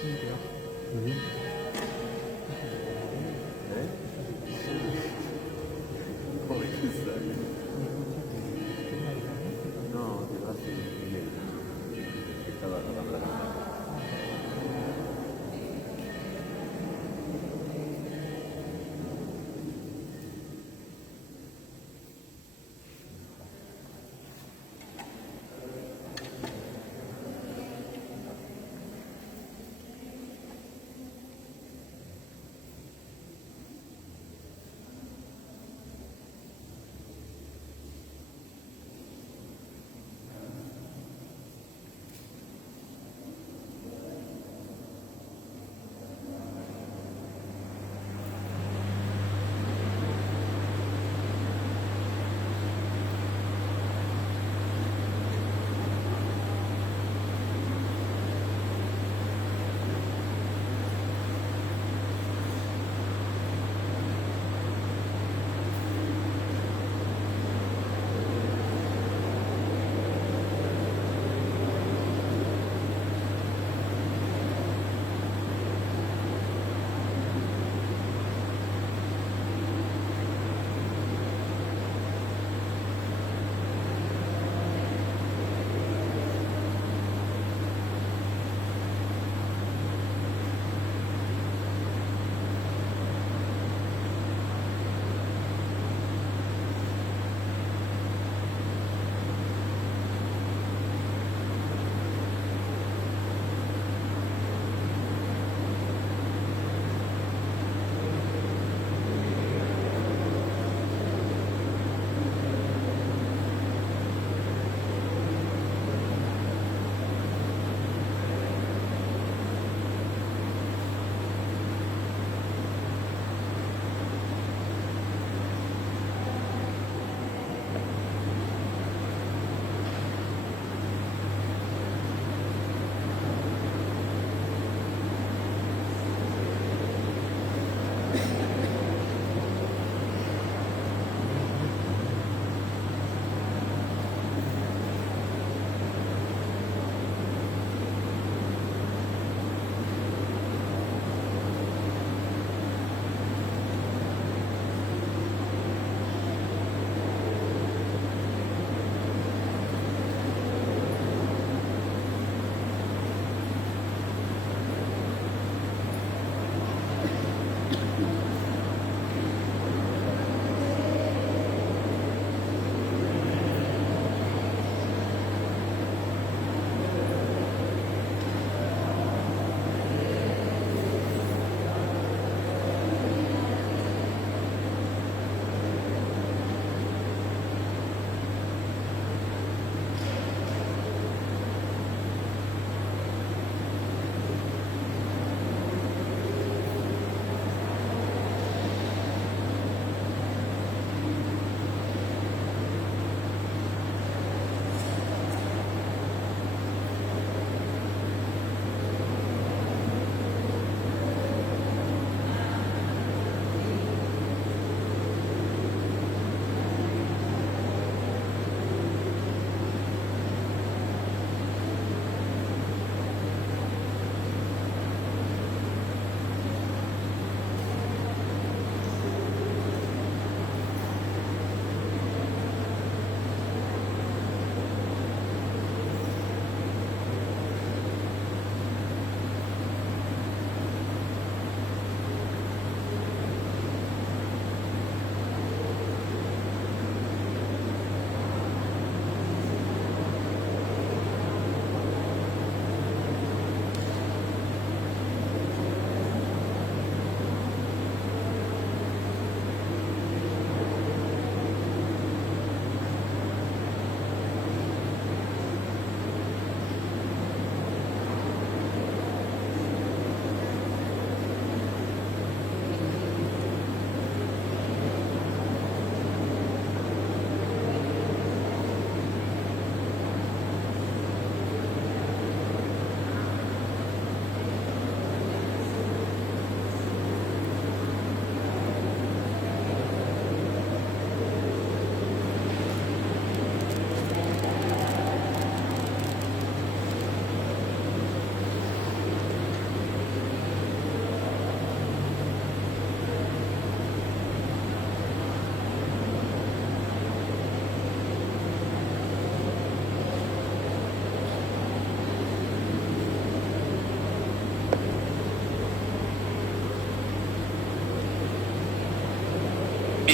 친구야. 요즘 ¿Eh? ¿Cómo es eso? No, te vas a Miguel, que estaba agarrando la cámara.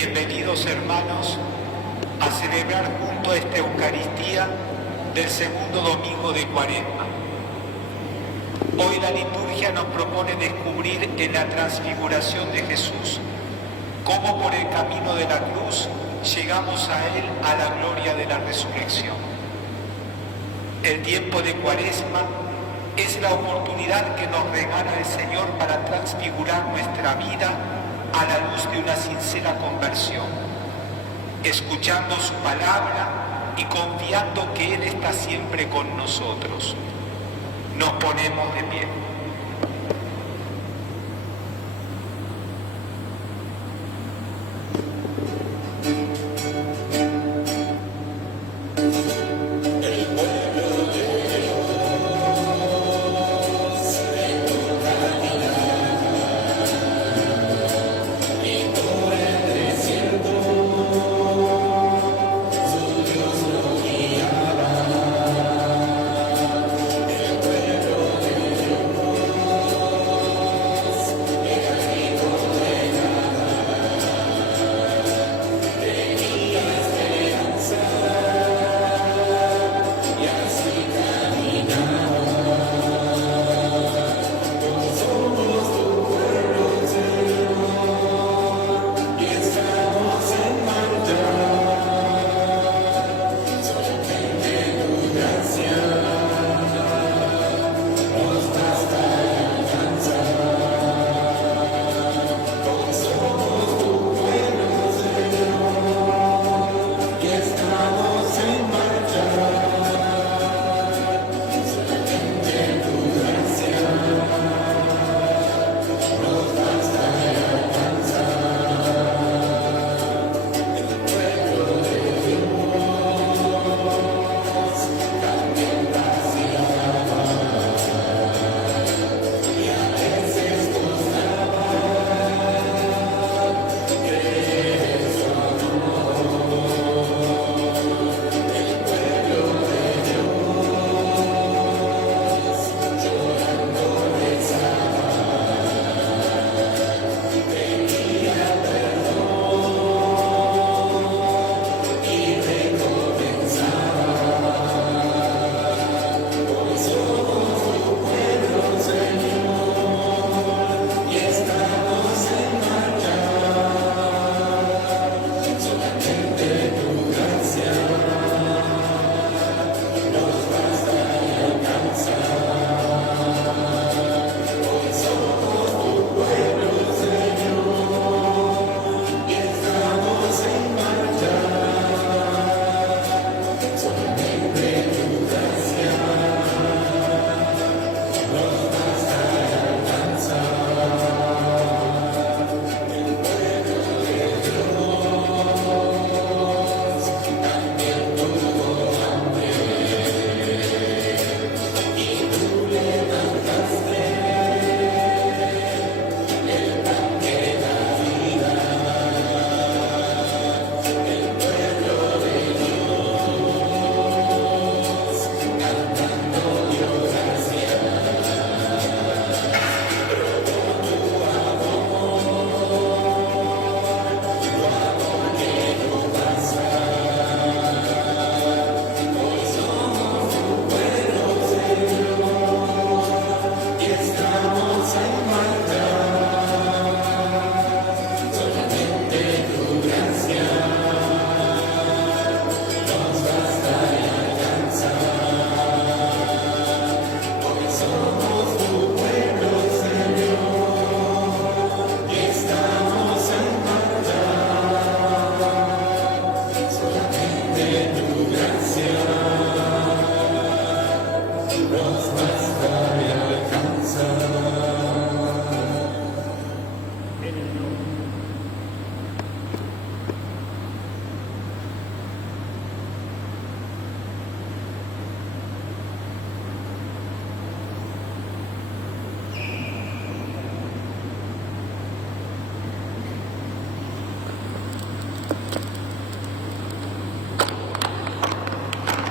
Bienvenidos, hermanos, a celebrar junto a esta Eucaristía del segundo domingo de Cuaresma. Hoy la liturgia nos propone descubrir en la transfiguración de Jesús cómo por el camino de la cruz llegamos a Él, a la gloria de la resurrección. El tiempo de Cuaresma es la oportunidad que nos regala el Señor para transfigurar nuestra vida a la luz de una sincera conversión, escuchando su palabra y confiando que Él está siempre con nosotros. Nos ponemos de pie.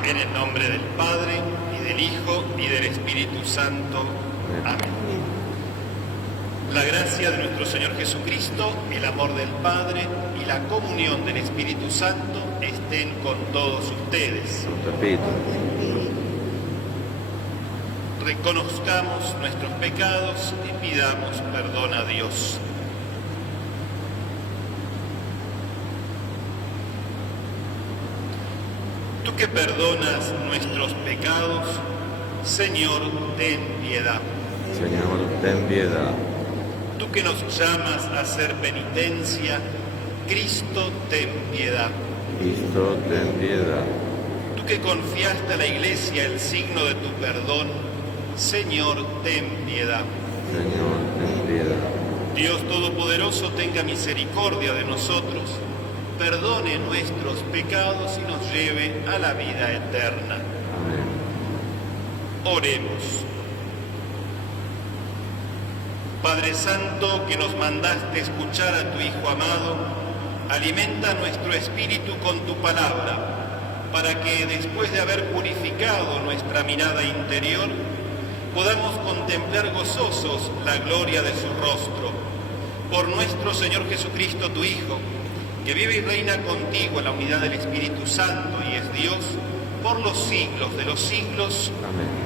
En el nombre del Padre, y del Hijo, y del Espíritu Santo. Amén. La gracia de nuestro Señor Jesucristo, el amor del Padre y la comunión del Espíritu Santo estén con todos ustedes. Con tu espíritu. Reconozcamos nuestros pecados y pidamos perdón a Dios. Tú que perdonas nuestros pecados, Señor, ten piedad. Señor, ten piedad. Tú que nos llamas a hacer penitencia, Cristo, ten piedad. Cristo, ten piedad. Tú que confiaste a la Iglesia el signo de tu perdón, Señor, ten piedad. Señor, ten piedad. Dios Todopoderoso, tenga misericordia de nosotros, perdone nuestros pecados y nos lleve a la vida eterna. Amén. Oremos. Padre Santo, que nos mandaste escuchar a tu Hijo amado, alimenta nuestro espíritu con tu palabra, para que después de haber purificado nuestra mirada interior, podamos contemplar gozosos la gloria de su rostro. Por nuestro Señor Jesucristo, tu Hijo, que vive y reina contigo en la unidad del Espíritu Santo y es Dios, por los siglos de los siglos. Amén.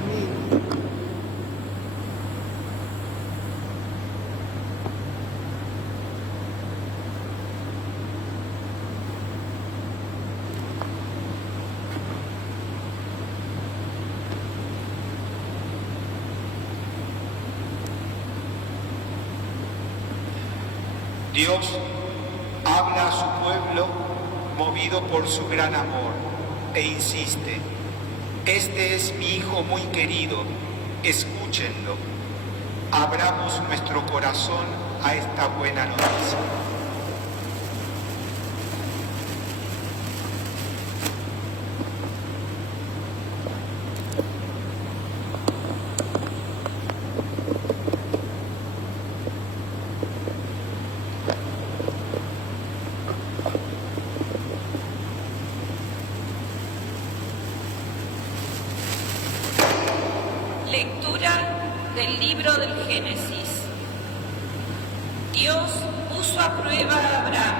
Dios habla a su pueblo movido por su gran amor e insiste: este es mi Hijo muy querido, escúchenlo. Abramos nuestro corazón a esta buena noticia. Lectura del libro del Génesis. Dios puso a prueba a Abraham.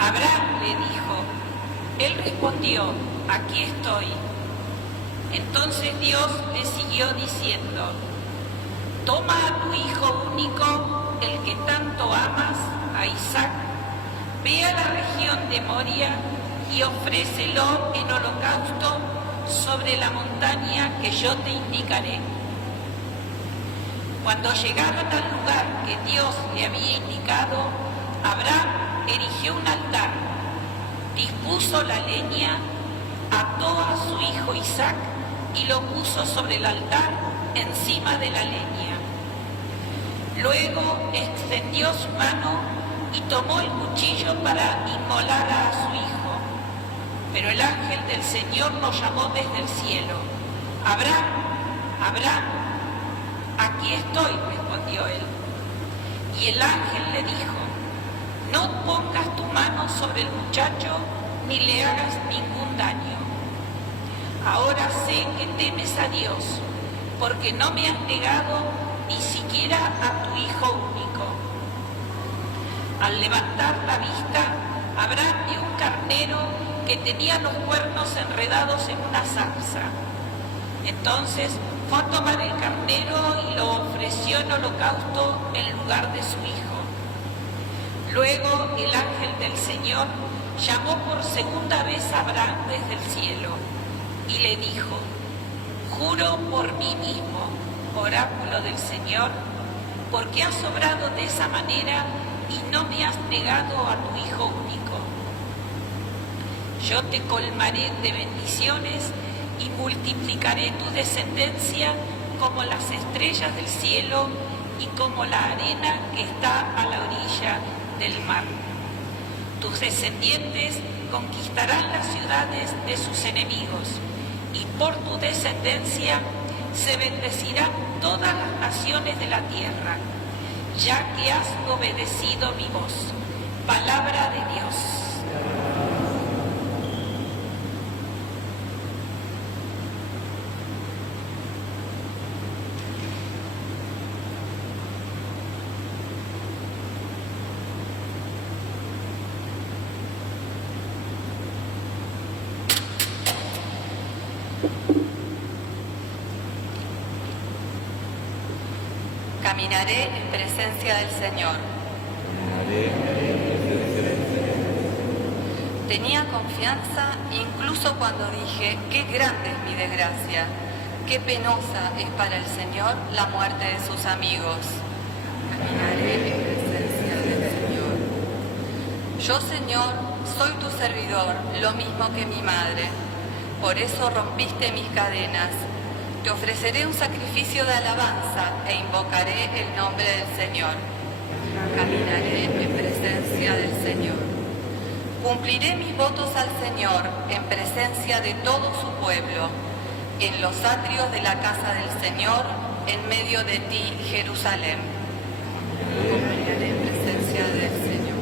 Abraham le dijo. Él respondió: aquí estoy. Entonces Dios le siguió diciendo: toma a tu hijo único, el que tanto amas, a Isaac, ve a la región de Moria y ofrécelo en holocausto sobre la montaña que yo te indicaré. Cuando llegaron al lugar que Dios le había indicado, Abraham erigió un altar, dispuso la leña, ató a su hijo Isaac y lo puso sobre el altar encima de la leña. Luego extendió su mano y tomó el cuchillo para inmolar a su hijo. Pero el ángel del Señor lo llamó desde el cielo. Abraham, Abraham. Aquí estoy, respondió él. Y el ángel le dijo: no pongas tu mano sobre el muchacho ni le hagas ningún daño. Ahora sé que temes a Dios, porque no me has negado ni siquiera a tu hijo único. Al levantar la vista, Abraham vio un carnero que tenía los cuernos enredados en una zarza. Entonces fue a tomar el carnero y lo ofreció en holocausto en lugar de su hijo. Luego el ángel del Señor llamó por segunda vez a Abraham desde el cielo y le dijo: juro por mí mismo, oráculo del Señor, porque has obrado de esa manera y no me has negado a tu hijo único. Yo te colmaré de bendiciones y multiplicaré tu descendencia como las estrellas del cielo y como la arena que está a la orilla del mar. Tus descendientes conquistarán las ciudades de sus enemigos, y por tu descendencia se bendecirán todas las naciones de la tierra, ya que has obedecido mi voz. Palabra de Dios. Caminaré en presencia del Señor. Caminaré en presencia del Señor. Tenía confianza incluso cuando dije, qué grande es mi desgracia, qué penosa es para el Señor la muerte de sus amigos. Caminaré en presencia del Señor. Yo, Señor, soy tu servidor, lo mismo que mi madre. Por eso rompiste mis cadenas. Te ofreceré un sacrificio de alabanza e invocaré el nombre del Señor. Caminaré en presencia del Señor. Cumpliré mis votos al Señor en presencia de todo su pueblo, en los atrios de la casa del Señor, en medio de ti, Jerusalén. Caminaré en presencia del Señor.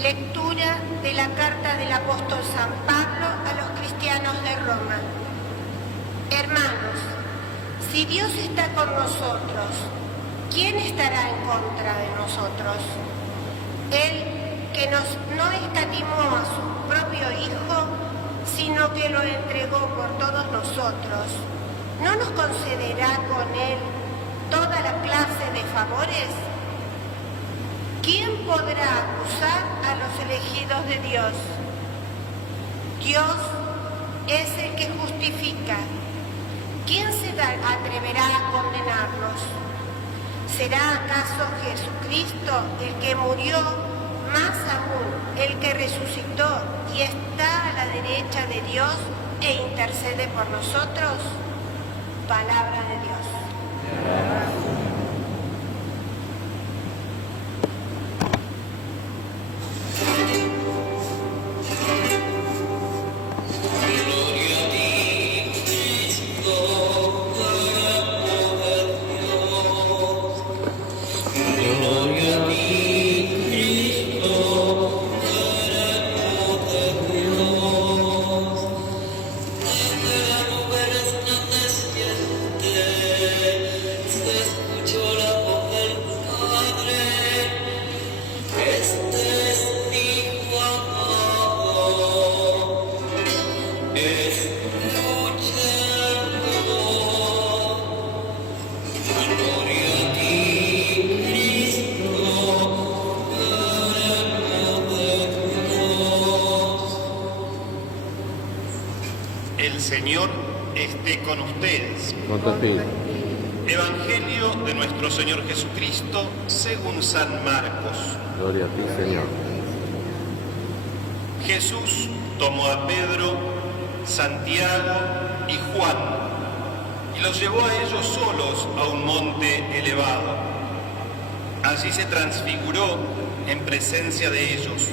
Lectura de la carta del apóstol San Pablo a los cristianos de Roma. Hermanos, si Dios está con nosotros, ¿quién estará en contra de nosotros? Él que no escatimó a su propio Hijo, sino que lo entregó por todos nosotros, ¿no nos concederá con Él toda la clase de favores? ¿Quién podrá acusar a los elegidos de Dios? Dios es el que justifica. ¿Quién se atreverá a condenarnos? ¿Será acaso Jesucristo el que murió, más aún el que resucitó y está a la derecha de Dios e intercede por nosotros? Palabra de Dios. El Señor esté con ustedes. Con tu espíritu. Evangelio de nuestro Señor Jesucristo según San Marcos. Gloria a ti, Señor. Jesús tomó a Pedro, Santiago y Juan y los llevó a ellos solos a un monte elevado. Allí se transfiguró en presencia de ellos.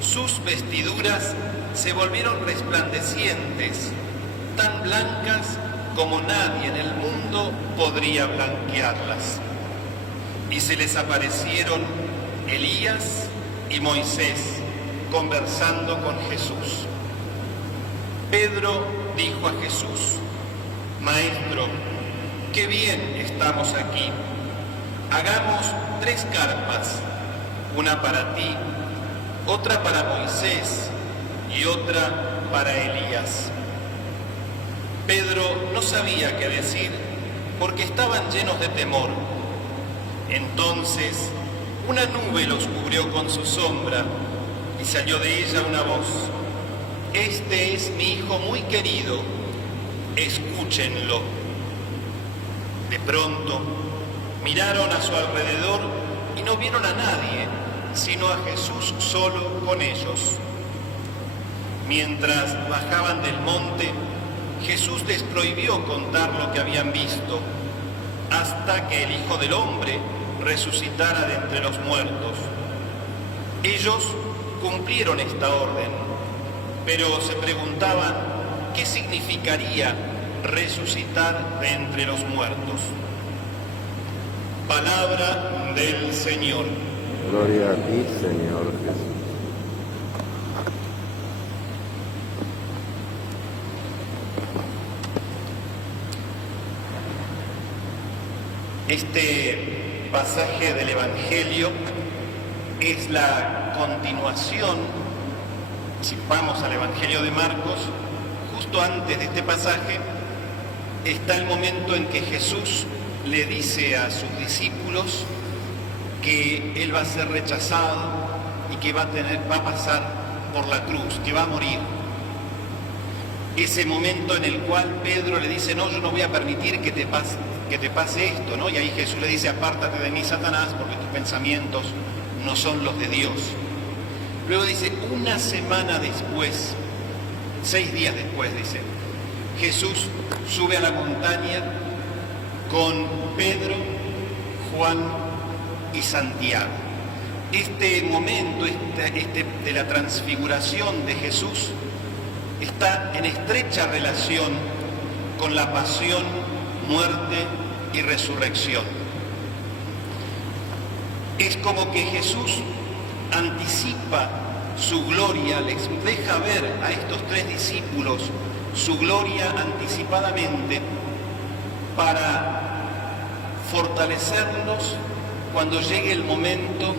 Sus vestiduras se volvieron resplandecientes, tan blancas como nadie en el mundo podría blanquearlas. Y se les aparecieron Elías y Moisés conversando con Jesús. Pedro dijo a Jesús: Maestro, qué bien estamos aquí. Hagamos 3 carpas, una para ti, otra para Moisés y otra para Elías. Pedro no sabía qué decir porque estaban llenos de temor. Entonces una nube los cubrió con su sombra y salió de ella una voz: Este es mi Hijo muy querido, escúchenlo. De pronto miraron a su alrededor y no vieron a nadie, sino a Jesús solo con ellos. Mientras bajaban del monte, Jesús les prohibió contar lo que habían visto, hasta que el Hijo del Hombre resucitara de entre los muertos. Ellos cumplieron esta orden, pero se preguntaban qué significaría resucitar de entre los muertos. Palabra del Señor. Gloria a ti, Señor Jesús. Este pasaje del Evangelio es la continuación, si vamos al Evangelio de Marcos, justo antes de este pasaje está el momento en que Jesús le dice a sus discípulos que Él va a ser rechazado y que va a pasar por la cruz, que va a morir. Ese momento en el cual Pedro le dice, no, yo no voy a permitir que te pase esto, ¿no? Y ahí Jesús le dice, apártate de mí, Satanás, porque tus pensamientos no son los de Dios. Luego dice, una semana después, 6 días después, dice, Jesús sube a la montaña con Pedro, Juan y Santiago. Este momento de la transfiguración de Jesús está en estrecha relación con la pasión, muerte y resurrección. Es como que Jesús anticipa su gloria, les deja ver a estos 3 discípulos su gloria anticipadamente para fortalecerlos cuando llegue el momento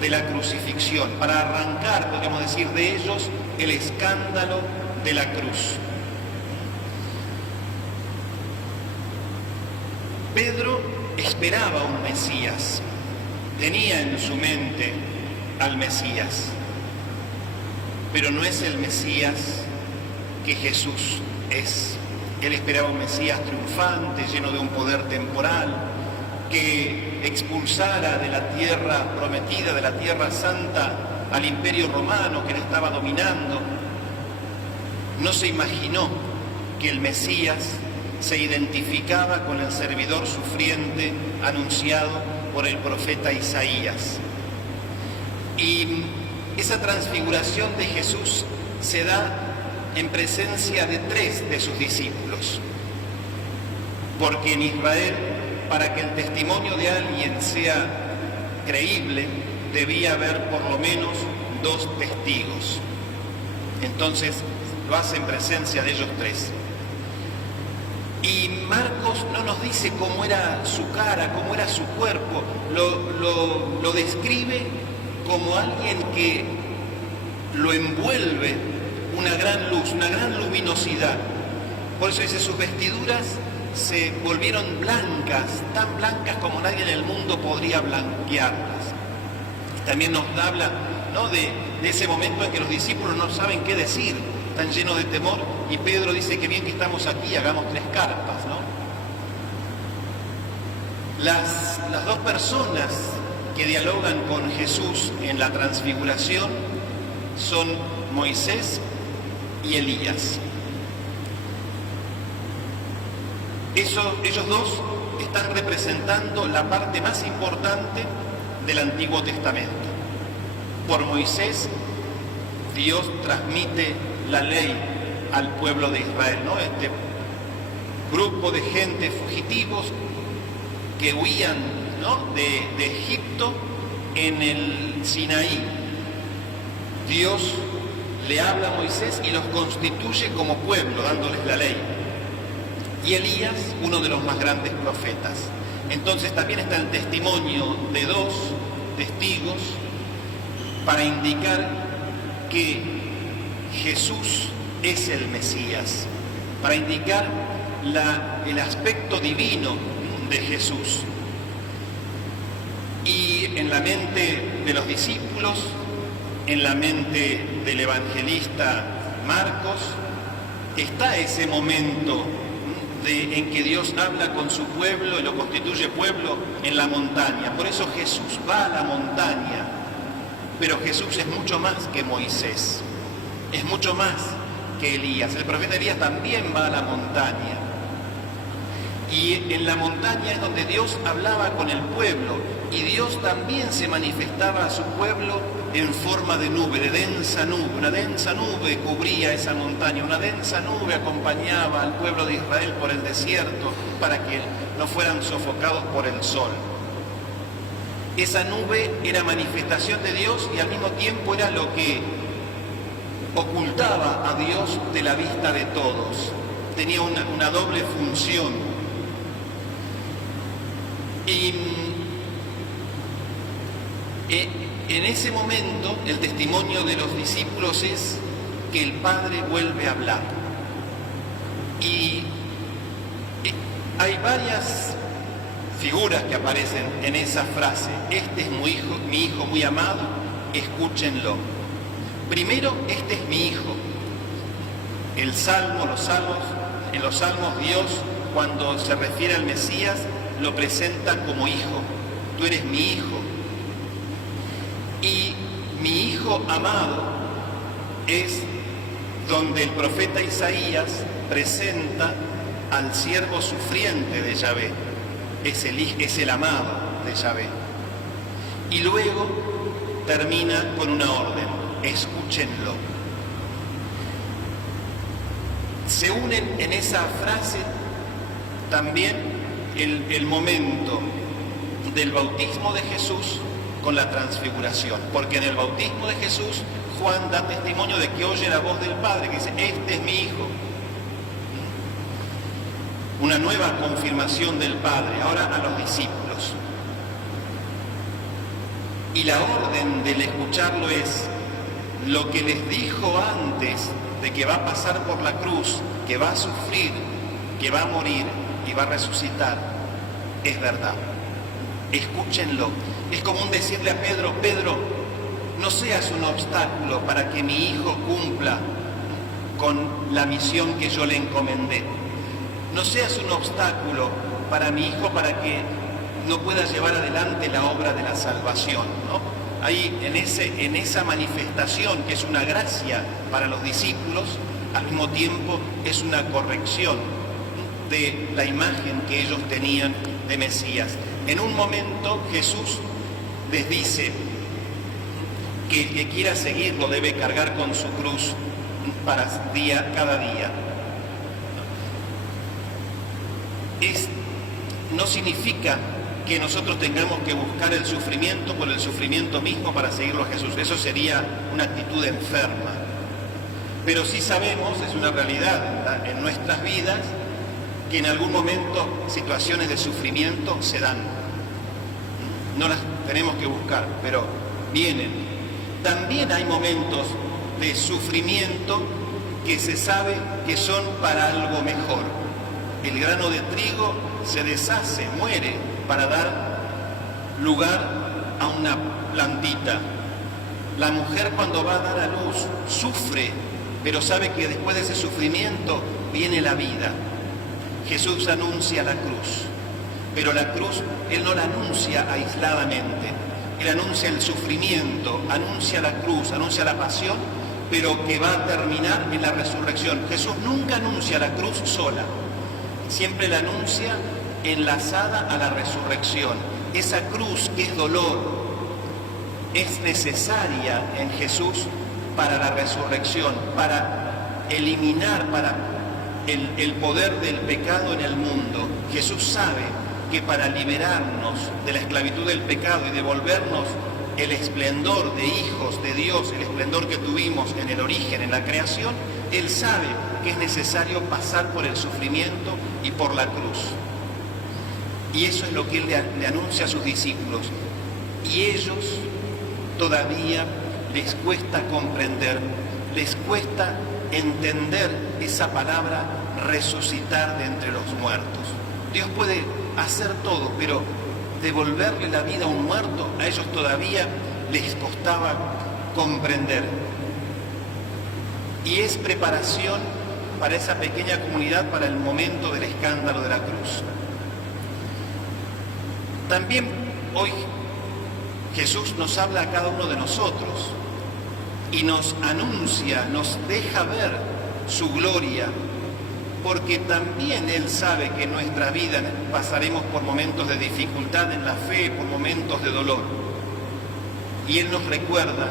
de la crucifixión, para arrancar, podríamos decir, de ellos el escándalo de la cruz. Pedro esperaba un Mesías, tenía en su mente al Mesías, pero no es el Mesías que Jesús es. Él esperaba un Mesías triunfante, lleno de un poder temporal, que expulsara de la tierra prometida, de la tierra santa, al imperio romano que le estaba dominando. No se imaginó que el Mesías se identificaba con el servidor sufriente anunciado por el profeta Isaías. Y esa transfiguración de Jesús se da en presencia de 3 de sus discípulos. Porque en Israel, para que el testimonio de alguien sea creíble, debía haber por lo menos 2 testigos. Entonces lo hace en presencia de ellos 3. Y Marcos no nos dice cómo era su cara, cómo era su cuerpo, lo describe como alguien que lo envuelve una gran luz, una gran luminosidad. Por eso dice, sus vestiduras se volvieron blancas, tan blancas como nadie en el mundo podría blanquearlas. También nos habla, ¿no?, de ese momento en que los discípulos no saben qué decir, están llenos de temor, y Pedro dice que bien que estamos aquí, hagamos 3 carpas, ¿no? Las 2 personas que dialogan con Jesús en la transfiguración son Moisés y Elías. Ellos 2 están representando la parte más importante del Antiguo Testamento. Por Moisés, Dios transmite la ley al pueblo de Israel, ¿no? Este grupo de gente fugitivos que huían, ¿no?, de Egipto en el Sinaí. Dios le habla a Moisés y los constituye como pueblo, dándoles la ley. Y Elías, uno de los más grandes profetas. Entonces también está el testimonio de 2 testigos para indicar que Jesús es el Mesías, para indicar el aspecto divino de Jesús. Y en la mente de los discípulos, en la mente del evangelista Marcos, está ese momento en que Dios habla con su pueblo y lo constituye pueblo en la montaña. Por eso Jesús va a la montaña, pero Jesús es mucho más que Moisés, es mucho más que Elías. El profeta Elías también va a la montaña. Y en la montaña es donde Dios hablaba con el pueblo, y Dios también se manifestaba a su pueblo en forma de nube, de densa nube. Una densa nube cubría esa montaña, una densa nube acompañaba al pueblo de Israel por el desierto para que no fueran sofocados por el sol. Esa nube era manifestación de Dios y al mismo tiempo era lo que ocultaba a Dios de la vista de todos. Tenía una doble función. Y en ese momento el testimonio de los discípulos es que el Padre vuelve a hablar. Y hay varias figuras que aparecen en esa frase. Este es mi hijo muy amado, escúchenlo. Primero, este es mi hijo. En los salmos Dios, cuando se refiere al Mesías, lo presenta como hijo. Tú eres mi hijo. Y mi hijo amado es donde el profeta Isaías presenta al siervo sufriente de Yahvé. Es el amado de Yahvé. Y luego termina con una orden: escúchenlo. Se unen en esa frase también el momento del bautismo de Jesús con la transfiguración, porque en el bautismo de Jesús Juan da testimonio de que oye la voz del Padre, que dice: este es mi hijo. Una nueva confirmación del Padre, ahora a los discípulos. Y la orden del escucharlo es: lo que les dijo antes de que va a pasar por la cruz, que va a sufrir, que va a morir y va a resucitar, es verdad. Escúchenlo. Es común decirle a Pedro: Pedro, no seas un obstáculo para que mi hijo cumpla con la misión que yo le encomendé. No seas un obstáculo para mi hijo para que no pueda llevar adelante la obra de la salvación, ¿no? Ahí en esa manifestación, que es una gracia para los discípulos, al mismo tiempo es una corrección de la imagen que ellos tenían de Mesías. En un momento Jesús les dice que el que quiera seguirlo debe cargar con su cruz cada día. No significa que nosotros tengamos que buscar el sufrimiento por el sufrimiento mismo para seguirlo a Jesús. Eso sería una actitud enferma. Pero sí sabemos, es una realidad en nuestras vidas, que en algún momento situaciones de sufrimiento se dan. No las tenemos que buscar, pero vienen. También hay momentos de sufrimiento que se sabe que son para algo mejor. El grano de trigo se deshace, muere, para dar lugar a una plantita. La mujer, cuando va a dar a luz, sufre, pero sabe que después de ese sufrimiento viene la vida. Jesús anuncia la cruz, pero la cruz Él no la anuncia aisladamente. Él anuncia el sufrimiento, anuncia la cruz, anuncia la pasión, pero que va a terminar en la resurrección. Jesús nunca anuncia la cruz sola, siempre la anuncia enlazada a la resurrección. Esa cruz, que es dolor, es necesaria en Jesús para la resurrección, para eliminar el poder del pecado en el mundo. Jesús sabe que para liberarnos de la esclavitud del pecado y devolvernos el esplendor de hijos de Dios, el esplendor que tuvimos en el origen, en la creación, Él sabe que es necesario pasar por el sufrimiento y por la cruz. Y eso es lo que Él le anuncia a sus discípulos. Y ellos todavía les cuesta comprender, les cuesta entender esa palabra resucitar de entre los muertos. Dios puede hacer todo, pero devolverle la vida a un muerto, a ellos todavía les costaba comprender. Y es preparación para esa pequeña comunidad para el momento del escándalo de la cruz. También hoy Jesús nos habla a cada uno de nosotros y nos anuncia, nos deja ver su gloria, porque también Él sabe que en nuestra vida pasaremos por momentos de dificultad en la fe, por momentos de dolor. Y Él nos recuerda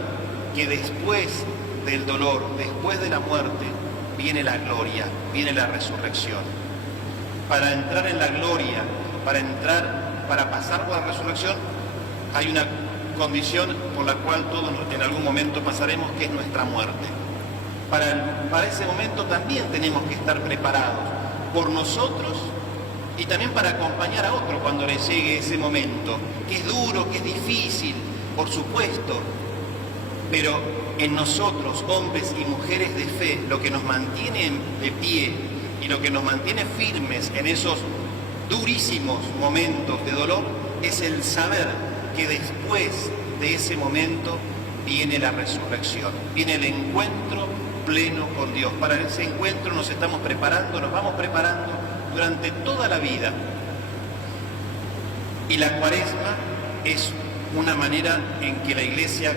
que después del dolor, después de la muerte, viene la gloria, viene la resurrección. Para entrar en la gloria, para pasar por la resurrección, hay una condición por la cual todos en algún momento pasaremos, que es nuestra muerte. Para ese momento también tenemos que estar preparados por nosotros y también para acompañar a otro cuando le llegue ese momento, que es duro, que es difícil, por supuesto, pero en nosotros, hombres y mujeres de fe, lo que nos mantiene de pie y lo que nos mantiene firmes en esos durísimos momentos de dolor es el saber que después de ese momento viene la resurrección, viene el encuentro pleno con Dios. Para ese encuentro nos estamos preparando, nos vamos preparando durante toda la vida. Y la Cuaresma es una manera en que la Iglesia,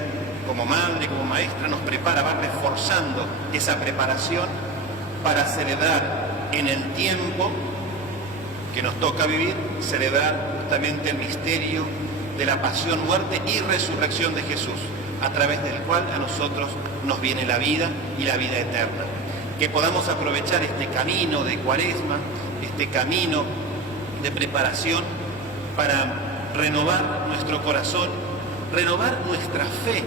como madre, como maestra, nos prepara, va reforzando esa preparación para celebrar en el tiempo que nos toca vivir, celebrar justamente el misterio de la pasión, muerte y resurrección de Jesús, a través del cual a nosotros nos viene la vida y la vida eterna. Que podamos aprovechar este camino de Cuaresma, este camino de preparación para renovar nuestro corazón, renovar nuestra fe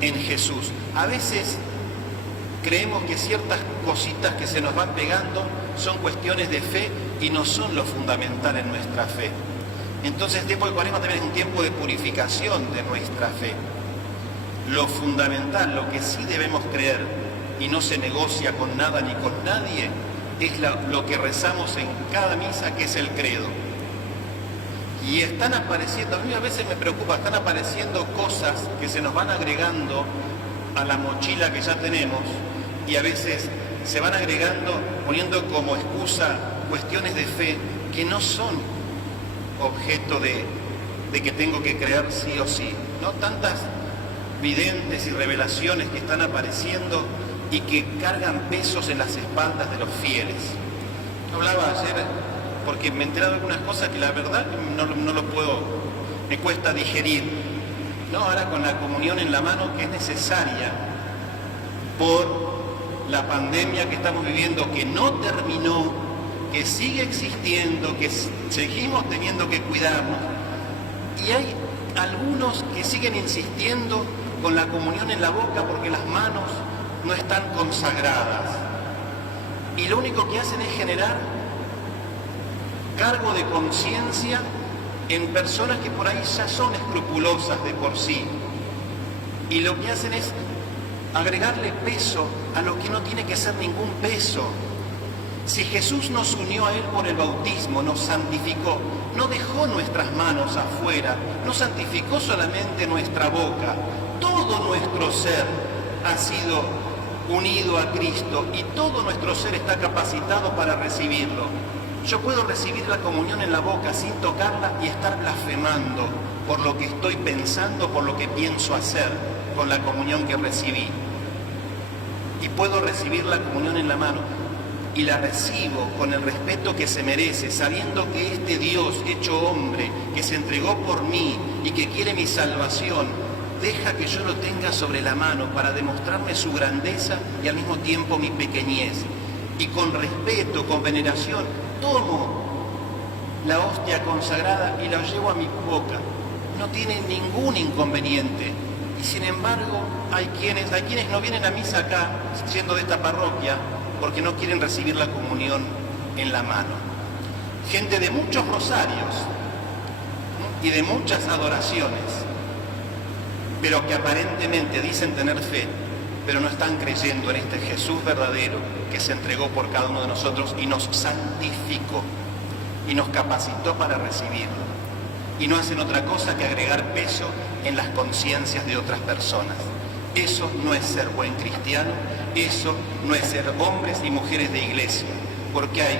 en Jesús. A veces creemos que ciertas cositas que se nos van pegando son cuestiones de fe y no son lo fundamental en nuestra fe. Entonces el tiempo de Cuaresma también es un tiempo de purificación de nuestra fe. Lo fundamental, lo que sí debemos creer y no se negocia con nada ni con nadie, es lo que rezamos en cada misa, que es el credo. Y están apareciendo, a mí a veces me preocupa, están apareciendo cosas que se nos van agregando a la mochila que ya tenemos, y a veces se van agregando poniendo como excusa cuestiones de fe que no son objeto de que tengo que creer sí o sí, ¿no? Tantas videntes y revelaciones que están apareciendo y que cargan pesos en las espaldas de los fieles. Hablaba ayer porque me he enterado de algunas cosas que la verdad no lo puedo, me cuesta digerir, ¿no? Ahora con la comunión en la mano, que es necesaria por la pandemia que estamos viviendo, que no terminó, que sigue existiendo, que seguimos teniendo que cuidarnos, y hay algunos que siguen insistiendo con la comunión en la boca porque las manos no están consagradas, y lo único que hacen es generar cargo de conciencia en personas que por ahí ya son escrupulosas de por sí, y lo que hacen es agregarle peso a lo que no tiene que ser ningún peso. Si Jesús nos unió a Él por el bautismo, nos santificó, no dejó nuestras manos afuera, no santificó solamente nuestra boca, todo nuestro ser ha sido unido a Cristo y todo nuestro ser está capacitado para recibirlo. Yo puedo recibir la comunión en la boca sin tocarla y estar blasfemando por lo que estoy pensando, por lo que pienso hacer con la comunión que recibí. Y puedo recibir la comunión en la mano y la recibo con el respeto que se merece, sabiendo que este Dios hecho hombre, que se entregó por mí y que quiere mi salvación, deja que yo lo tenga sobre la mano para demostrarme su grandeza y al mismo tiempo mi pequeñez. Y con respeto, con veneración, tomo la hostia consagrada y la llevo a mi boca. No tiene ningún inconveniente. Y sin embargo, hay quienes no vienen a misa acá, siendo de esta parroquia, porque no quieren recibir la comunión en la mano. Gente de muchos rosarios y de muchas adoraciones, pero que aparentemente dicen tener fe, pero no están creyendo en este Jesús verdadero que se entregó por cada uno de nosotros y nos santificó y nos capacitó para recibirlo. Y no hacen otra cosa que agregar peso en las conciencias de otras personas. Eso no es ser buen cristiano, eso no es ser hombres y mujeres de iglesia, porque hay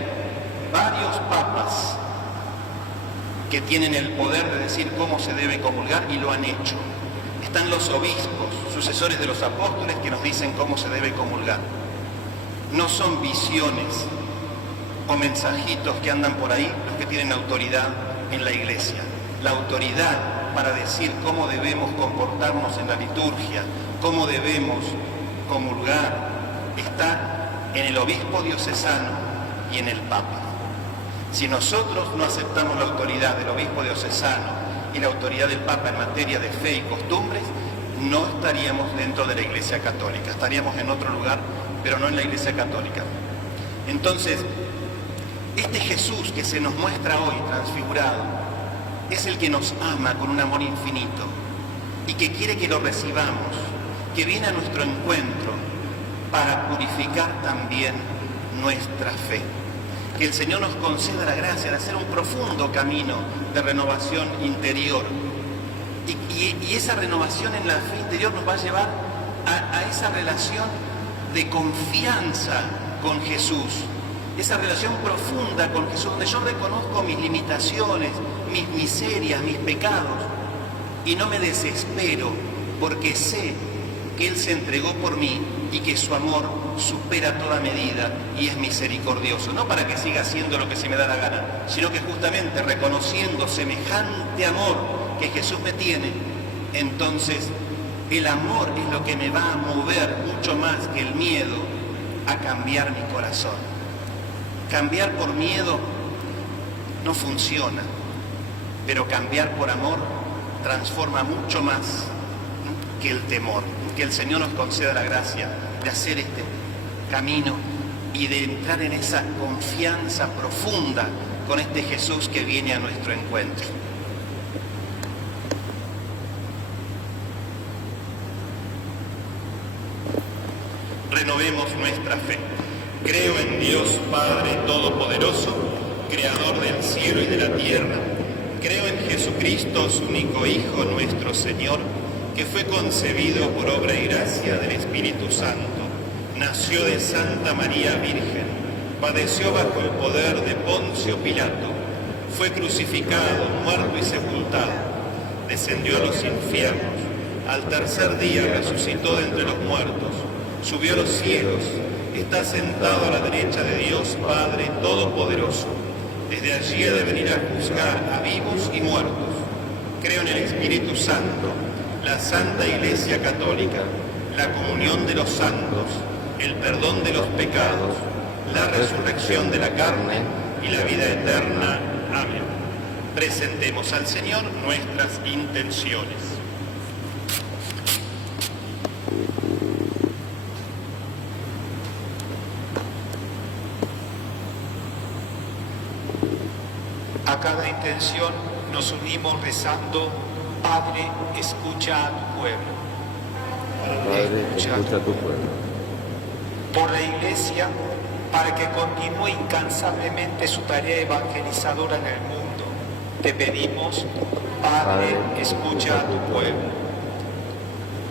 varios papas que tienen el poder de decir cómo se debe comulgar y lo han hecho. Están los obispos, sucesores de los apóstoles, que nos dicen cómo se debe comulgar. No son visiones o mensajitos que andan por ahí los que tienen autoridad en la iglesia. La autoridad para decir cómo debemos comportarnos en la liturgia, cómo debemos comulgar, está en el obispo diocesano y en el papa. Si nosotros no aceptamos la autoridad del obispo diocesano y la autoridad del papa en materia de fe y costumbres, no estaríamos dentro de la Iglesia Católica, estaríamos en otro lugar, pero no en la Iglesia Católica. Entonces, Este Jesús que se nos muestra hoy transfigurado es el que nos ama con un amor infinito y que quiere que lo recibamos, que viene a nuestro encuentro para purificar también nuestra fe. Que el Señor nos conceda la gracia de hacer un profundo camino de renovación interior. Y esa renovación en la fe interior nos va a llevar a esa relación de confianza con Jesús. Esa relación profunda con Jesús, donde yo reconozco mis limitaciones, mis miserias, mis pecados, y no me desespero, porque sé que Él se entregó por mí y que su amor supera toda medida y es misericordioso. No para que siga haciendo lo que se me da la gana, sino que justamente reconociendo semejante amor que Jesús me tiene, entonces el amor es lo que me va a mover mucho más que el miedo a cambiar mi corazón. Cambiar por miedo no funciona, pero cambiar por amor transforma mucho más que el temor. Que el Señor nos conceda la gracia de hacer este camino y de entrar en esa confianza profunda con este Jesús que viene a nuestro encuentro. Renovemos nuestra fe. Creo en Dios Padre Todopoderoso, Creador del cielo y de la tierra. Creo en Jesucristo, su único Hijo, nuestro Señor, que fue concebido por obra y gracia del Espíritu Santo. Nació de Santa María Virgen, padeció bajo el poder de Poncio Pilato, fue crucificado, muerto y sepultado, descendió a los infiernos, al tercer día resucitó de entre los muertos, subió a los cielos, está sentado a la derecha de Dios Padre Todopoderoso. Desde allí ha de venir a juzgar a vivos y muertos. Creo en el Espíritu Santo, la Santa Iglesia Católica, la comunión de los santos, el perdón de los pecados, la resurrección de la carne y la vida eterna. Amén. Presentemos al Señor nuestras intenciones. A cada intención nos unimos rezando: Padre, escucha a tu pueblo. Padre, escucha a tu pueblo. Por la Iglesia, para que continúe incansablemente su tarea evangelizadora en el mundo, te pedimos: Padre, escucha a tu pueblo.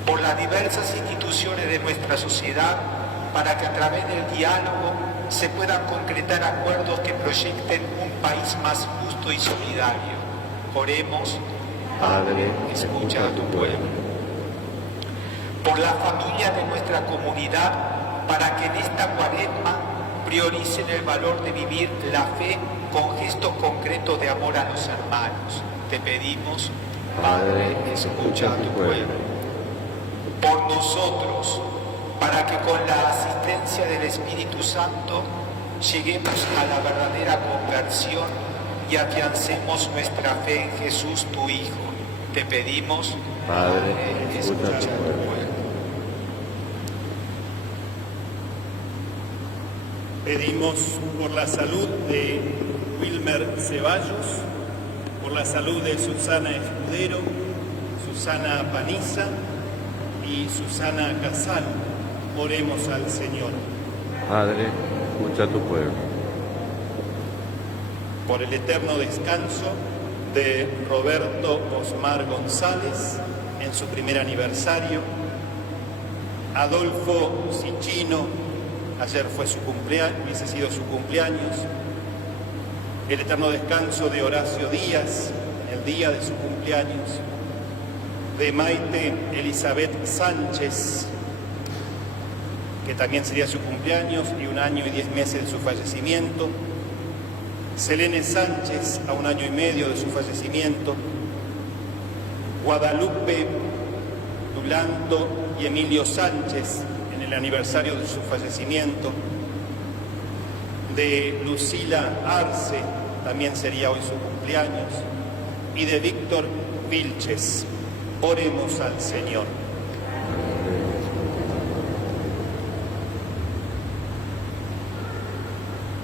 Por las diversas instituciones de nuestra sociedad, para que a través del diálogo se puedan concretar acuerdos que proyecten un país más justo y solidario. Oremos: Padre, escucha a tu pueblo. Por la familia de nuestra comunidad, para que en esta Cuaresma prioricen el valor de vivir la fe con gestos concretos de amor a los hermanos. Te pedimos: Padre, escucha a tu pueblo. Por nosotros, para que con la asistencia del Espíritu Santo lleguemos a la verdadera conversión y afiancemos nuestra fe en Jesús, tu Hijo. Te pedimos: Padre, escucha a tu pueblo. Pedimos por la salud de Wilmer Ceballos, por la salud de Susana Escudero, Susana Paniza y Susana Casal. Oremos al Señor. Padre, escucha a tu pueblo. Por el eterno descanso de Roberto Osmar González en su primer aniversario, Adolfo Sicchino, ayer fue su cumpleaños, hubiese sido su cumpleaños, el eterno descanso de Horacio Díaz, en el día de su cumpleaños, de Maite Elizabeth Sánchez, que también sería su cumpleaños, y 1 año y 10 meses de su fallecimiento, Selene Sánchez, a 1 año y medio de su fallecimiento, Guadalupe Dulanto y Emilio Sánchez, en el aniversario de su fallecimiento, de Lucila Arce, también sería hoy su cumpleaños, y de Víctor Vilches. Oremos al Señor.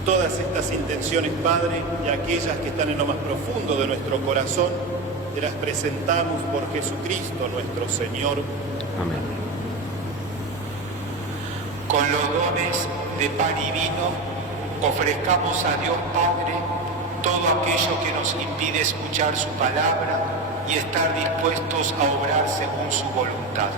Todas estas intenciones, Padre, y aquellas que están en lo más profundo de nuestro corazón, te las presentamos por Jesucristo nuestro Señor. Amén. Con los dones de pan y vino, ofrezcamos a Dios Padre todo aquello que nos impide escuchar su palabra y estar dispuestos a obrar según su voluntad.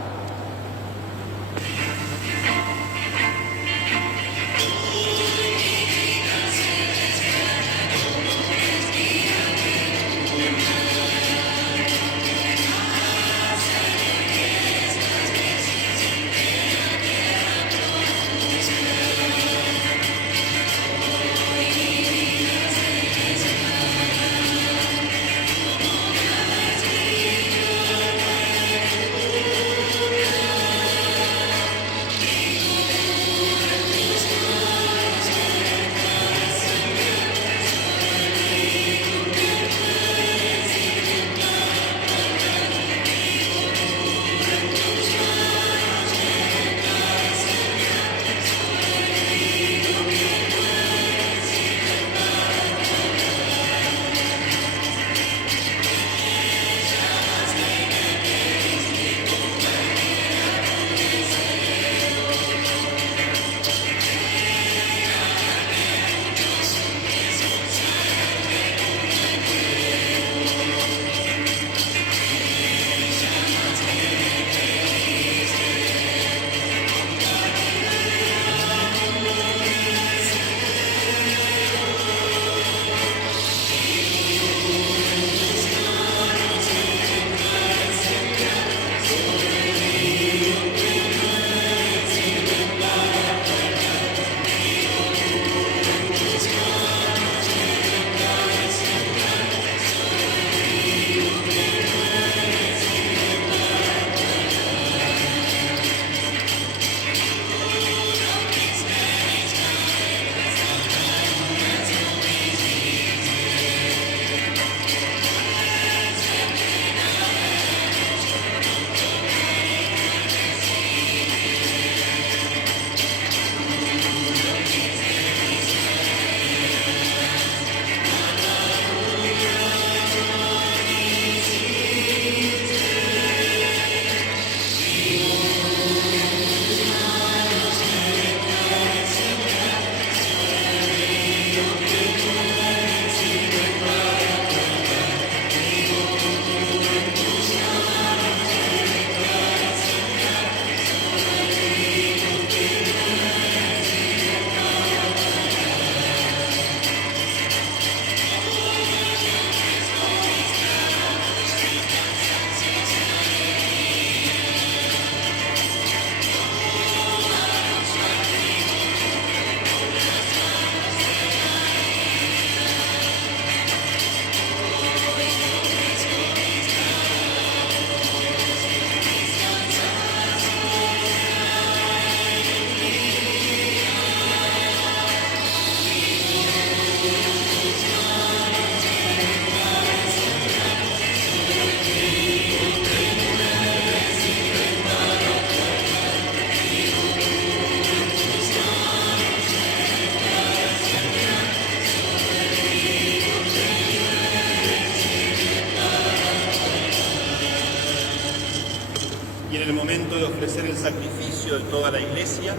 Y en el momento de ofrecer el sacrificio de toda la Iglesia,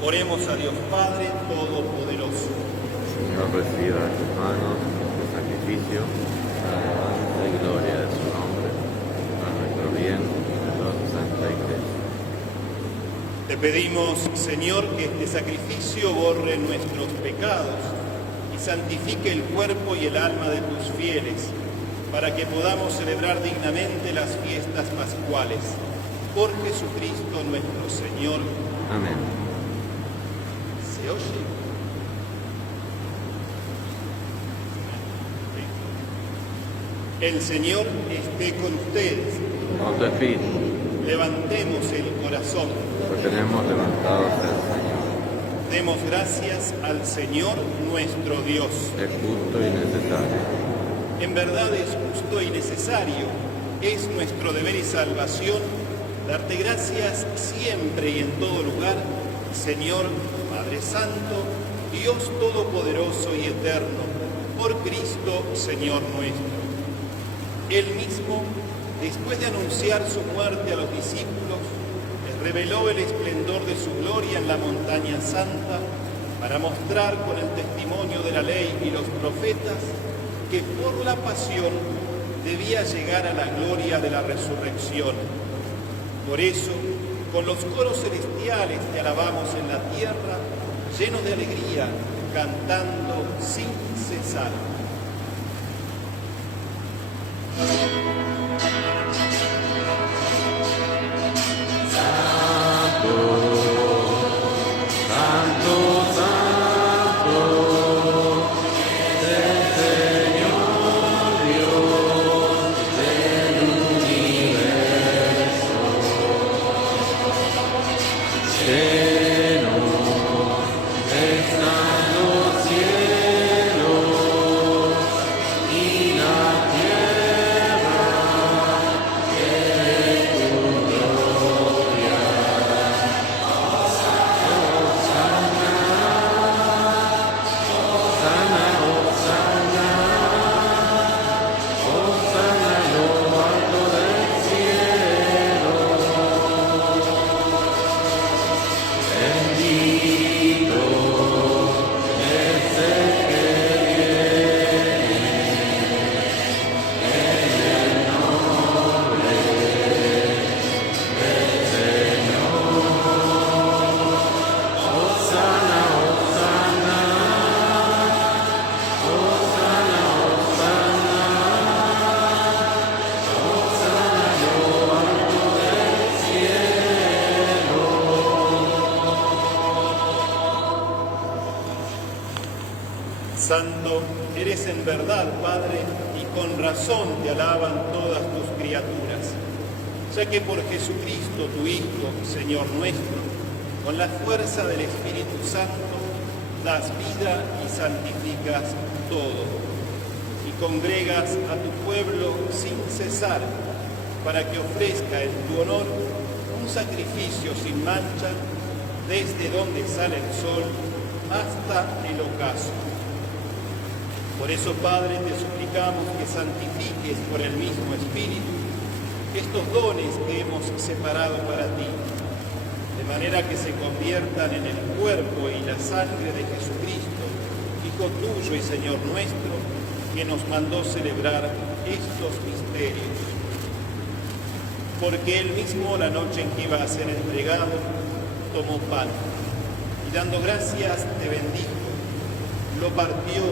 oremos a Dios Padre Todopoderoso. Señor, reciba de tus manos este sacrificio, para alabanza y gloria de su nombre, para nuestro bien y de toda tu santa Iglesia. Te pedimos, Señor, que este sacrificio borre nuestros pecados y santifique el cuerpo y el alma de tus fieles, para que podamos celebrar dignamente las fiestas pascuales. Por Jesucristo nuestro Señor. Amén. ¿Se oye? El Señor esté con ustedes. Con tu espíritu, Levantemos el corazón. lo tenemos levantado hacia el Señor. Demos gracias al Señor nuestro Dios. Es justo y necesario. En verdad es justo y necesario. Es nuestro deber y salvación darte gracias siempre y en todo lugar, Señor, Padre Santo, Dios Todopoderoso y Eterno, por Cristo, Señor nuestro. Él mismo, después de anunciar su muerte a los discípulos, les reveló el esplendor de su gloria en la montaña santa para mostrar con el testimonio de la ley y los profetas que por la pasión debía llegar a la gloria de la resurrección. Por eso, con los coros celestiales te alabamos en la tierra, llenos de alegría, cantando sin cesar. Santo eres en verdad, Padre, y con razón te alaban todas tus criaturas, ya que por Jesucristo, tu Hijo, Señor nuestro, con la fuerza del Espíritu Santo, das vida y santificas todo, y congregas a tu pueblo sin cesar, para que ofrezca en tu honor un sacrificio sin mancha, desde donde sale el sol hasta el ocaso. Por eso, Padre, te suplicamos que santifiques por el mismo Espíritu estos dones que hemos separado para ti, de manera que se conviertan en el cuerpo y la sangre de Jesucristo, Hijo tuyo y Señor nuestro, que nos mandó celebrar estos misterios. Porque él mismo, la noche en que iba a ser entregado, tomó pan y dando gracias te bendijo, lo partió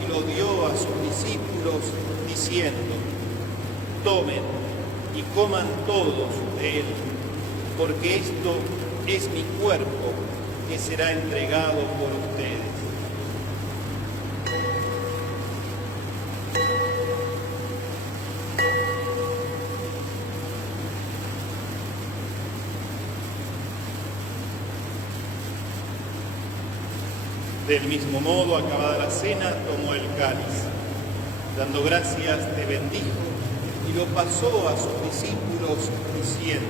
y lo dio a sus discípulos diciendo: tomen y coman todos de él, porque esto es mi cuerpo que será entregado por ustedes. Del mismo modo, acabada la cena, tomó el cáliz. Dando gracias, te bendijo y lo pasó a sus discípulos diciendo: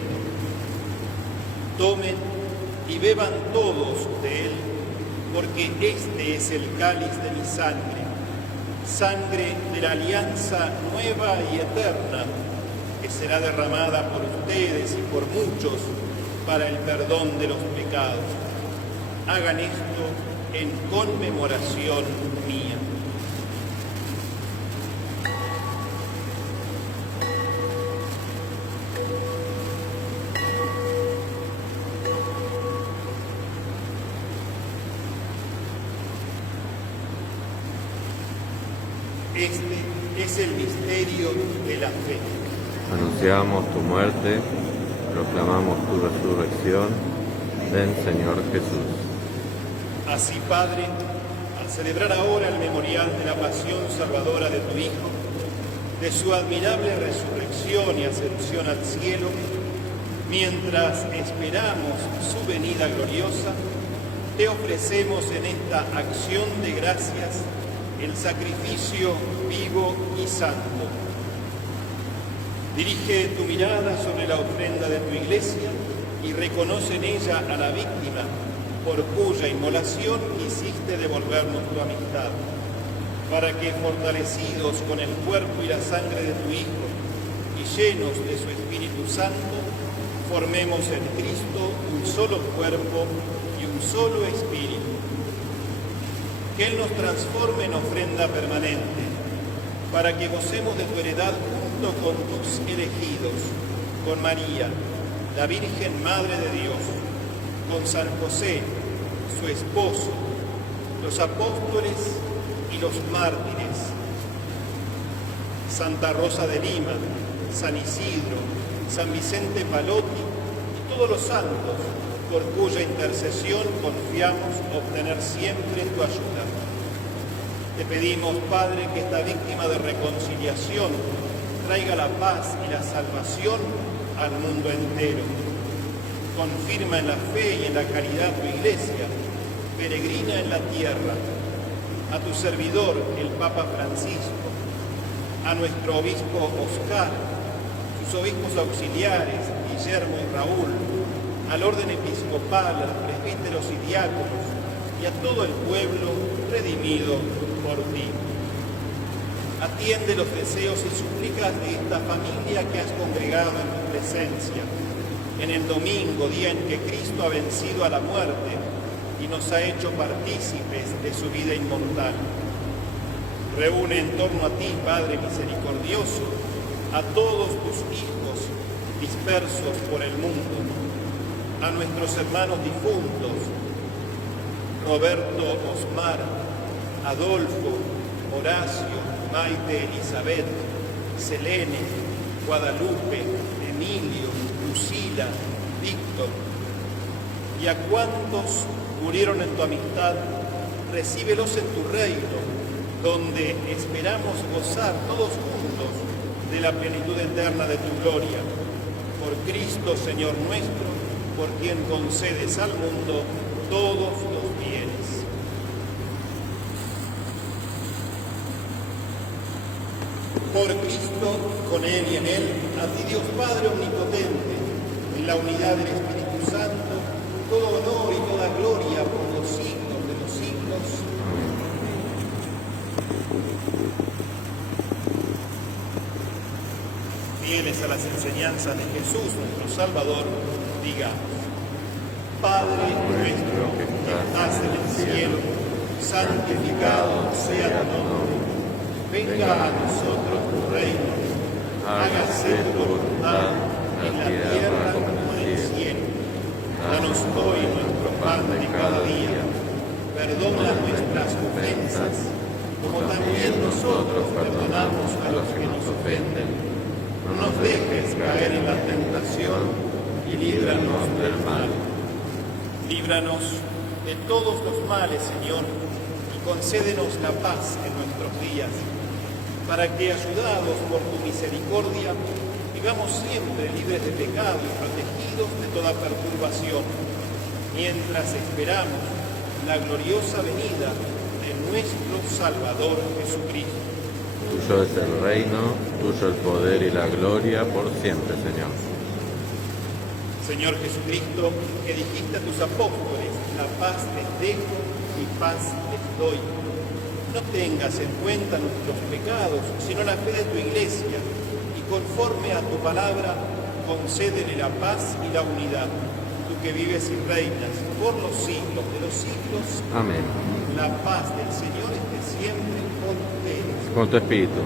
tomen y beban todos de él, porque este es el cáliz de mi sangre, sangre de la alianza nueva y eterna, que será derramada por ustedes y por muchos para el perdón de los pecados. Hagan esto en conmemoración mía. Este es el misterio de la fe. Anunciamos tu muerte, proclamamos tu resurrección. Ven, Señor Jesús. Así, Padre, al celebrar ahora el memorial de la pasión salvadora de tu Hijo, de su admirable resurrección y ascensión al cielo, mientras esperamos su venida gloriosa, te ofrecemos en esta acción de gracias el sacrificio vivo y santo. Dirige tu mirada sobre la ofrenda de tu Iglesia y reconoce en ella a la víctima por cuya inmolación quisiste prometiste devolvernos tu amistad, para que, fortalecidos con el cuerpo y la sangre de tu Hijo y llenos de su Espíritu Santo, formemos en Cristo un solo cuerpo y un solo espíritu. Que Él nos transforme en ofrenda permanente, para que gocemos de tu heredad junto con tus elegidos, con María, la Virgen Madre de Dios, con San José, su esposo, los apóstoles y los mártires, Santa Rosa de Lima, San Isidro, San Vicente Palotti y todos los santos, por cuya intercesión confiamos obtener siempre tu ayuda. Te pedimos, Padre, que esta víctima de reconciliación traiga la paz y la salvación al mundo entero. Confirma en la fe y en la caridad tu Iglesia, peregrina en la tierra, a tu servidor, el Papa Francisco, a nuestro obispo Oscar, sus obispos auxiliares, Guillermo y Raúl, al orden episcopal, a los presbíteros y diáconos, y a todo el pueblo redimido por ti. Atiende los deseos y súplicas de esta familia que has congregado en tu presencia, en el domingo, día en que Cristo ha vencido a la muerte y nos ha hecho partícipes de su vida inmortal. Reúne en torno a ti, Padre misericordioso, a todos tus hijos dispersos por el mundo, a nuestros hermanos difuntos, Roberto, Osmar, Adolfo, Horacio, Maite, Elizabeth, Selene, Guadalupe, Emilio, Lucila, Víctor, y a cuantos murieron en tu amistad, recíbelos en tu reino, donde esperamos gozar todos juntos de la plenitud eterna de tu gloria. Por Cristo, Señor nuestro, por quien concedes al mundo todos los bienes. Por Cristo, con Él y en Él, a ti Dios Padre Omnipotente, en la unidad del Espíritu Santo, todo honor y toda gloria por los siglos de los siglos. Fieles a las enseñanzas de Jesús, nuestro Salvador, digamos: Padre nuestro que estás en el cielo, santificado sea tu nombre. Venga a nosotros tu reino. Hágase tu voluntad en la tierra como en el cielo. Danos hoy nuestro pan de cada día. Perdona nuestras ofensas, como también nosotros perdonamos a los que nos ofenden. No nos dejes caer en la tentación y líbranos del mal. Líbranos de todos los males, Señor, y concédenos la paz en nuestros días, para que, ayudados por tu misericordia, vivamos siempre libres de pecado y protegidos de toda perturbación, mientras esperamos la gloriosa venida de nuestro Salvador Jesucristo. Tuyo es el reino, tuyo el poder y la gloria por siempre, Señor. Señor Jesucristo, que dijiste a tus apóstoles: la paz les dejo y paz les doy. No tengas en cuenta nuestros pecados, sino la fe de tu Iglesia, y conforme a tu palabra, concédele la paz y la unidad. Tú que vives y reinas por los siglos de los siglos. Amén. La paz del Señor esté siempre con ustedes. Con tu espíritu.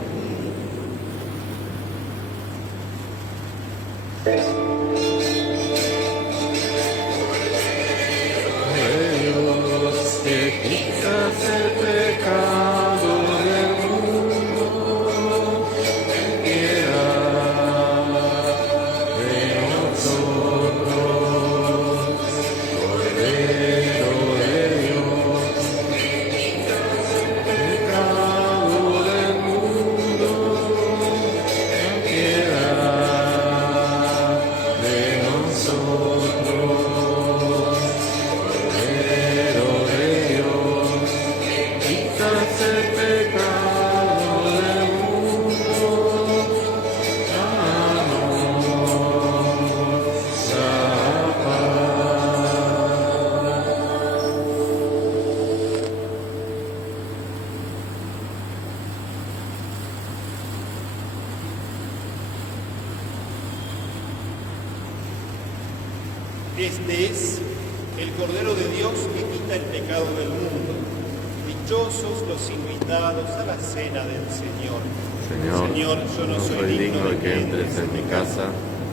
Este es el Cordero de Dios que quita el pecado del mundo. Dichosos los invitados a la cena del Señor. Señor, yo no soy digno de que entres en mi casa,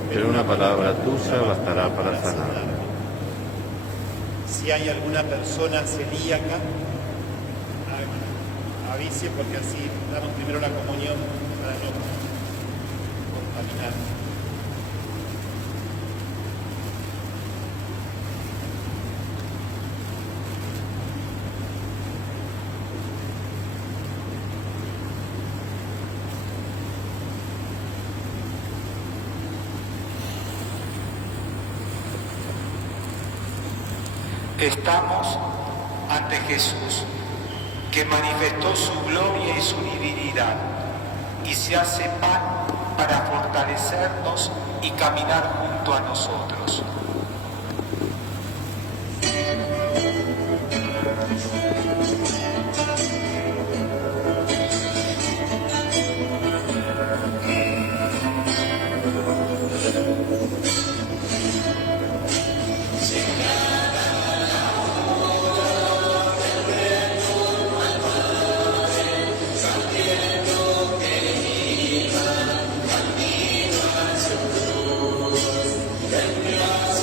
pero una palabra tuya bastará para sanarme. Si hay alguna persona celíaca, avise, porque así damos primero la comunión para no contaminar. Estamos ante Jesús, que manifestó su gloria y su divinidad, y se hace pan para fortalecernos y caminar junto a nosotros. Gracias.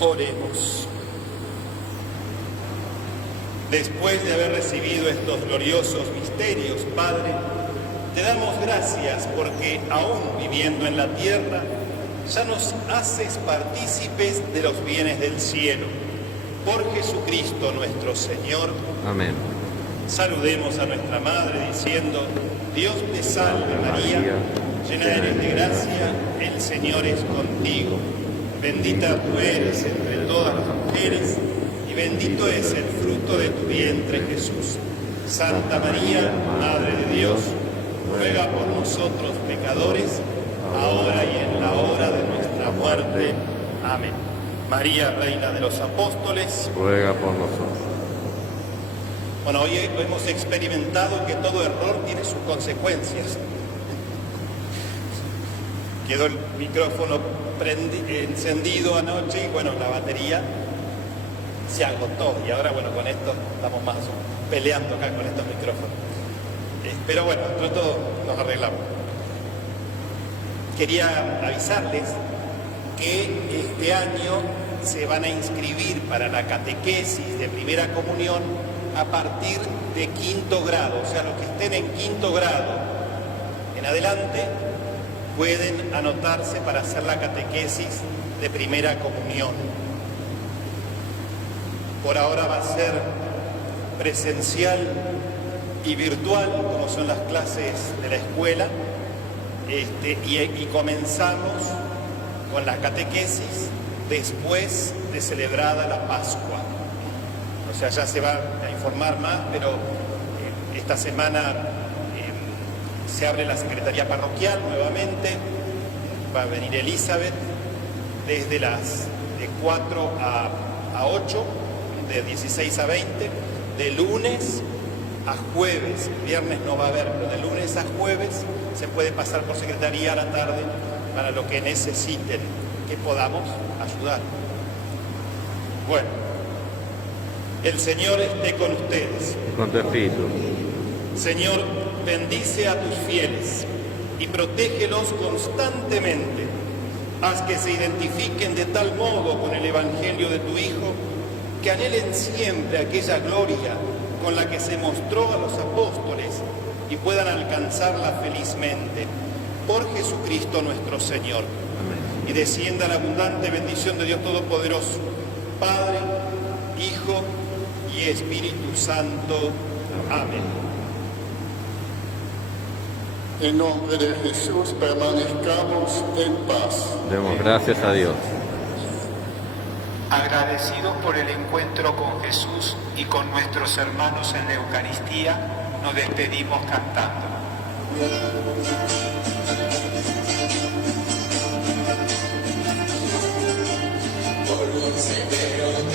Oremos. Después de haber recibido estos gloriosos misterios, Padre, te damos gracias porque aún viviendo en la tierra, ya nos haces partícipes de los bienes del cielo. Por Jesucristo nuestro Señor. Amén. Saludemos a nuestra Madre diciendo: Dios te salve María, llena eres de gracia, el Señor es contigo. Bendita tú eres entre todas las mujeres, y bendito es el fruto de tu vientre, Jesús. Santa María, Madre de Dios, ruega por nosotros pecadores, ahora y en la hora de nuestra muerte. Amén. María, Reina de los Apóstoles, Ruega por nosotros. Bueno, hoy hemos experimentado que todo error tiene sus consecuencias. Quedó el micrófono encendido anoche y bueno, la batería se agotó y ahora bueno, con esto estamos más peleando acá con estos micrófonos. Pero bueno, entre todo nos arreglamos. Quería avisarles que este año se van a inscribir para la catequesis de primera comunión a partir de quinto grado, o sea, los que estén en quinto grado en adelante pueden anotarse para hacer la catequesis de primera comunión. Por ahora va a ser presencial y virtual, como son las clases de la escuela, y comenzamos con la catequesis después de celebrada la Pascua. O sea, ya se va a informar más, pero esta semana se abre la Secretaría Parroquial nuevamente, va a venir Elizabeth desde de 4 a 8, de 16 a 20, de lunes a jueves, viernes no va a haber, pero de lunes a jueves se puede pasar por Secretaría a la tarde para lo que necesiten, que podamos ayudar. Bueno, el Señor esté con ustedes. Y con tu espíritu. Señor, bendice a tus fieles y protégelos constantemente. Haz que se identifiquen de tal modo con el Evangelio de tu Hijo, que anhelen siempre aquella gloria con la que se mostró a los apóstoles y puedan alcanzarla felizmente. Por Jesucristo nuestro Señor. Amén. Y descienda la abundante bendición de Dios Todopoderoso, Padre, Hijo y Espíritu Santo. Amén. En nombre de Jesús permanezcamos en paz. Demos gracias a Dios. Agradecidos por el encuentro con Jesús y con nuestros hermanos en la Eucaristía, nos despedimos cantando. Por un sendero